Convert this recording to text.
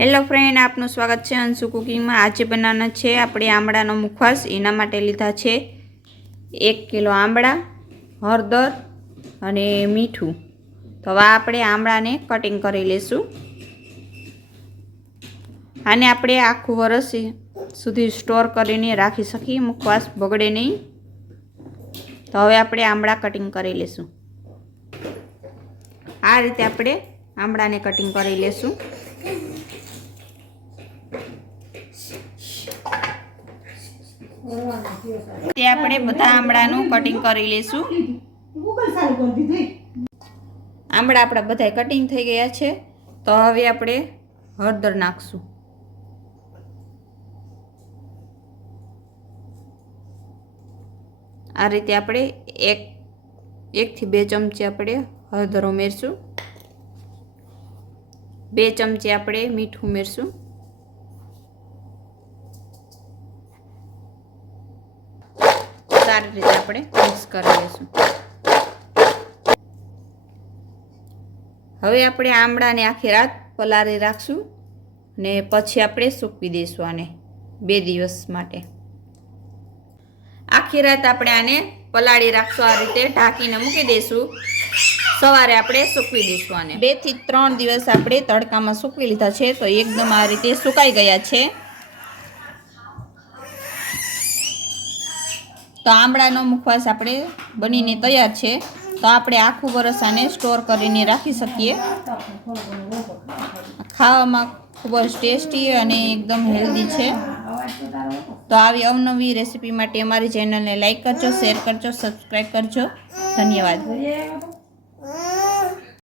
Hello friend, આપનું સ્વાગત છે અંશુ કુકિંગમાં। આજે બનાવવાના છે આપણે આમળાનો મુખવાસ। એના માટે લીધા છે 1 કિલો આમળા, હળદર અને મીઠું। તો હવે આપણે આમળાને કટિંગ કરી લેશું। આને આપણે આખું વર્ષ સુધી સ્ટોર કરીને રાખી શકીએ, મુખવાસ બગડે નહીં। તો હવે આપણે આમળા કટિંગ કરી લેશું। આ રીતે આપણે આમળાને કટિંગ કરી લેશું। તે આપણે બધા આમળાનું કટિંગ કરી લેશું। આમળા આપણા બધા કટિંગ થઈ ગયા છે। તો હવે આપણે હળદર નાખશું। આ રીતે આપણે 1 થી 2 ચમચી આપણે હળદર ઉમેરશું। 2 ચમચી આપણે મીઠું ઉમેરશું। સારી રીતે આપણે મિક્સ કરી લઈશું। હવે આપણે આમળાને આખી રાત પલાળી રાખશું ને પછી આપણે સૂકવી દઈશું આને 2 દિવસ માટે। આખી રાત આપણે આને પલાળી રાખશું। આ રીતે ઢાંકીને મૂકી દઈશું। સવારે આપણે સૂકવી દઈશું આને। 2 થી 3 દિવસ આપણે તડકામાં સૂકવી લીધા છે, તો એકદમ આ રીતે સુકાઈ ગયા છે। તો આમળાનો મુખવાસ આપણે બનીને તૈયાર છે। તો આપણે આખું વરસ આને સ્ટોર કરીને રાખી શકીએ। ખાવામાં ખૂબ જ ટેસ્ટી અને એકદમ હેલ્ધી છે। તો આવી અવનવી રેસીપી માટે અમારી ચેનલને લાઈક કરજો, શેર કરજો, સબસ્ક્રાઈબ કરજો। ધન્યવાદ।